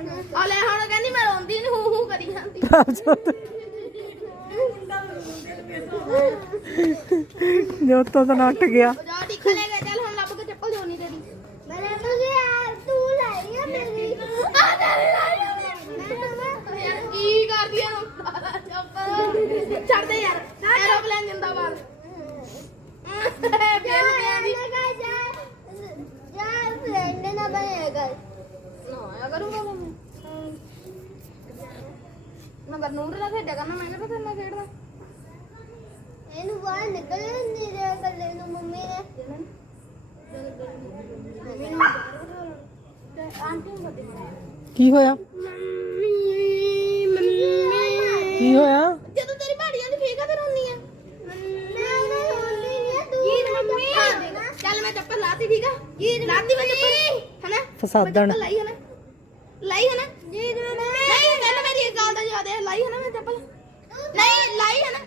ਆਲੇ ਹੁਣ ਕਹਿੰਦੀ ਮੈਂ ਰੋਂਦੀ ਨਹੀਂ ਹੂ ਹੂ ਕਰੀ ਜਾਂਦੀ ਜੋ ਤੋ ਤਾਂ ਨੱਟ ਗਿਆ ਜਾ ਹੁਣ ਲੱਭ ਕੇ ਚੱਪਲ ਜੋਨੀ ਦੇ ਦੀ ਮੈਂ ਲੈ ਤੂੰ ਲੈ ਆ ਮੇਰੀ ਆ ਯਾਰ ਕੀ ਕਰਦੀ ਆ ਚੱਪਲ ਛੱਡ ਦੇ ਯਾਰ ਨਾ ਰੋਕ ਲੈਣ ਜਿੰਦਾ ਬਾਲ ਬੇਨ ਬੇਨ ਜਾ ਕਰੂੰਗਾ ਮੰਮੀ ਮੈਂ ਕਰ ਨੂਰ ਨਾਲ ਖੇਡਿਆ ਕਰਨਾ ਮੈਂ ਕਿਹਾ ਤੈਨੂੰ ਖੇਡਦਾ ਇਹਨੂੰ ਬਾਹਰ ਨਿਕਲ ਨਹੀਂ ਰਿਹਾ ਕਰ ਲੈ ਨੂੰ ਮੰਮੀ ਨੇ ਮੰਮੀ ਨੂੰ ਕੀ ਹੋਇਆ ਕੀ ਹੋਇਆ ਜਦੋਂ ਨਾ ਭਾੜੀਆਂ ਦੀ ਫੇਕਾ ਤੇ ਰੋਂਦੀ ਆ ਮੈਂ ਨਹੀਂ ਰੋਂਦੀ ਨਹੀਂ ਤੂੰ ਕੀ ਮੰਮੀ ਚੱਲ ਮੈਂ ਚੱਪਲ ਲਾਤੀ ਠੀਕ ਆ ਲਾਤੀ ਮੈਂ ਚੱਪਲ ਹੈਨਾ ਫਸਾਦਣ ਮੈਂ ਚੱਪਲ ਲਾਈ ਹੈਨਾ ਲਾਈ ਹੈ ਨਾ ਨਹੀਂ ਗੱਲ ਮੇਰੀ ਗੱਲ ਦਾ ਯਾਦ ਹੈ ਲਾਈ ਹੈ ਨਾ ਮੇਰੇ ਚੱਪਲ ਨਹੀਂ ਲਾਈ ਹੈ ਨਾ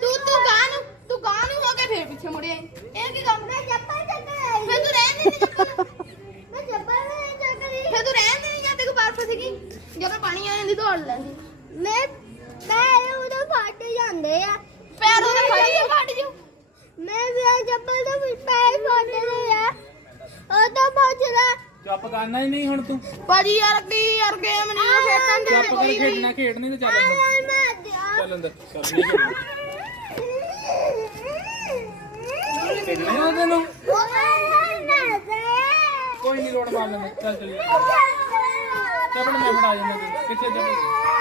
ਤੂੰ ਤੂੰ ਗਾਂ ਨੂੰ ਤੂੰ ਗਾਂ ਨੂੰ ਹੋ ਕੇ ਫੇਰ ਪਿੱਛੇ ਮੁੜੇ ਆਈ ਇਹ ਕੀ ਕੰਮ ਦਾ ਚੱਪਲ ਚੱਕ ਲਈ ਫੇਰ ਤੂੰ ਰਹਿਣ ਦੇ ਨਹੀਂ ਚੱਪਲ ਮੈਂ ਚੱਪਲ ਨਹੀਂ ਚੱਕ ਲਈ ਫੇਰ ਤੂੰ ਰਹਿਣ ਦੇ ਨਹੀਂ ਜਾਂ ਤੇ ਬਰਫ ਸੀਗੀ ਜਦੋਂ ਪਾਣੀ ਆ ਜਾਂਦੀ ਤੋੜ ਲੈਂਦੀ ਮੈਂ ਮੈਂ ਉਹਦੇ ਫਾਟੇ ਜਾਂਦੇ ਆ ਫੇਰ ਉਹਦੇ ਚੁੱਪ ਕਰਨਾ ਹੀ ਨਹੀਂ ਹੁਣ ਤੂੰ ਪਾਜੀ ਯਾਰ ਕੀ ਯਾਰ ਗੇਮ ਨਹੀਂ ਖੇਡਣ ਦੇ ਚੁੱਪ ਕਰ ਖੇਡਣਾ ਖੇਡਣੀ ਤੇ ਚੱਲ ਅੰਦਰ ਚੱਲ ਨਹੀਂ ਨਹੀਂ ਕੋਈ ਨਹੀਂ ਲੋੜ ਮਾਰ ਲੈਣਾ ਚੱਲ ਚੱਲ ਚੱਲ ਮੈਂ ਫੜਾ ਜਾਂਦਾ ਕਿੱਥੇ ਜਾਵੇਂ